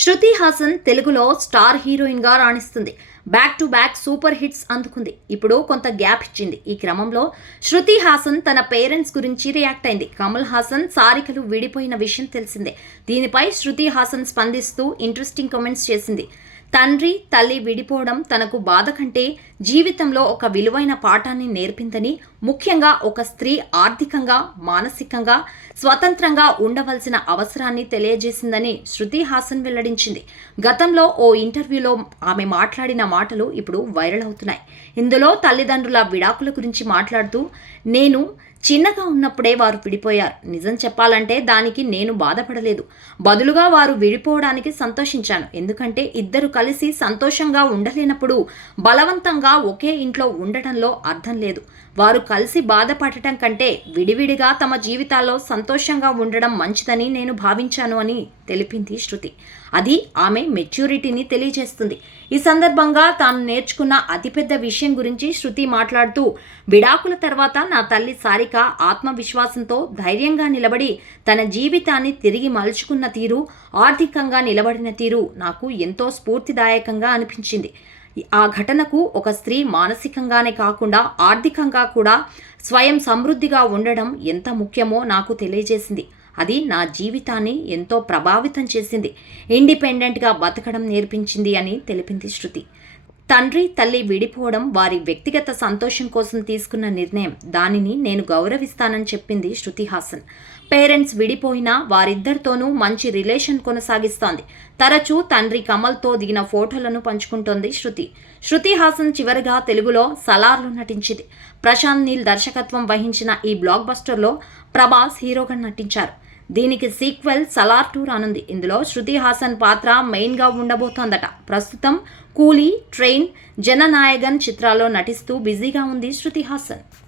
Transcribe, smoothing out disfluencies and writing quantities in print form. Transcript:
శృతి హాసన్ తెలుగులో star heroine గా రాణిస్తుంది. Back to back super hits అందుకుంది. ఇప్పుడు కొంత గ్యాప్ ఇచ్చింది. ఈ క్రమంలో శృతి హాసన్ తన పేరెంట్స్ గురించి రియాక్ట్ అయింది. కమల్ హాసన్, సారికలు విడిపోయిన విషయం తెలిసిందే. దీనిపై శృతి హాసన్ స్పందిస్తూ ఇంట్రెస్టింగ్ కామెంట్స్ చేసింది. తండ్రి తల్లి విడిపోవడం తనకు బాధ కంటే జీవితంలో ఒక విలువైన పాఠాన్ని నేర్పిందని, ముఖ్యంగా ఒక స్త్రీ ఆర్థికంగా, మానసికంగా స్వతంత్రంగా ఉండవలసిన అవసరాన్ని తెలియజేసిందని శృతి హాసన్ వెల్లడించింది. గతంలో ఓ ఇంటర్వ్యూలో ఆమె మాట్లాడిన మాటలు ఇప్పుడు వైరల్ అవుతున్నాయి. ఇందులో తల్లిదండ్రుల విడాకుల గురించి మాట్లాడుతూ, నేను చిన్నగా ఉన్నప్పుడే వారు విడిపోయారు. నిజం చెప్పాలంటే దానికి నేను బాధపడలేదు. బదులుగా వారు విడిపోవడానికి సంతోషించాను. ఎందుకంటే ఇద్దరు కలిసి సంతోషంగా ఉండలేనప్పుడు బలవంతంగా ఒకే ఇంట్లో ఉండటంలో అర్థం లేదు. వారు కలిసి బాధపడటం కంటే విడివిడిగా తమ జీవితాల్లో సంతోషంగా ఉండడం మంచిదని నేను భావించాను అని తెలిపింది శృతి. అది ఆమె మెచ్యూరిటీని తెలియజేస్తుంది. ఈ సందర్భంగా తాను నేర్చుకున్న అతిపెద్ద విషయం గురించి శృతి మాట్లాడుతూ, విడాకుల తర్వాత నా తల్లి సారిక ఆత్మవిశ్వాసంతో ధైర్యంగా నిలబడి తన జీవితాన్ని తిరిగి మలుచుకున్న తీరు, ఆర్థికంగా నిలబడిన తీరు నాకు ఎంతో స్ఫూర్తిదాయకంగా అనిపించింది. ఆ ఘటనకు ఒక స్త్రీ మానసికంగానే కాకుండా ఆర్థికంగా కూడా స్వయం సమృద్ధిగా ఉండడం ఎంత ముఖ్యమో నాకు తెలియజేసింది. అది నా జీవితాన్ని ఎంతో ప్రభావితం చేసింది. ఇండిపెండెంట్గా బతకడం నేర్పించింది అని తెలిపింది శృతి. తండ్రి తల్లి విడిపోవడం వారి వ్యక్తిగత సంతోషం కోసం తీసుకున్న నిర్ణయం. దానిని నేను గౌరవిస్తానని చెప్పింది శృతి హాసన్. పేరెంట్స్ విడిపోయినా వారిద్దరితోనూ మంచి రిలేషన్ కొనసాగిస్తోంది. తరచూ తండ్రి కమల్తో దిగిన ఫోటోలను పంచుకుంటోంది శృతి. శృతి హాసన్ చివరిగా తెలుగులో సలార్లో నటించింది. ప్రశాంత్ నీల్ దర్శకత్వం వహించిన ఈ బ్లాక్ బస్టర్లో ప్రభాస్ హీరోగా నటించారు. దీనికి సీక్వెల్ సలార్ 2 రానుంది. ఇందులో శృతి హాసన్ పాత్ర మెయిన్గా ఉండబోతోందట. ప్రస్తుతం కూలీ, ట్రైన్, జననాయగన్ చిత్రాల్లో నటిస్తూ బిజీగా ఉంది శృతి హాసన్.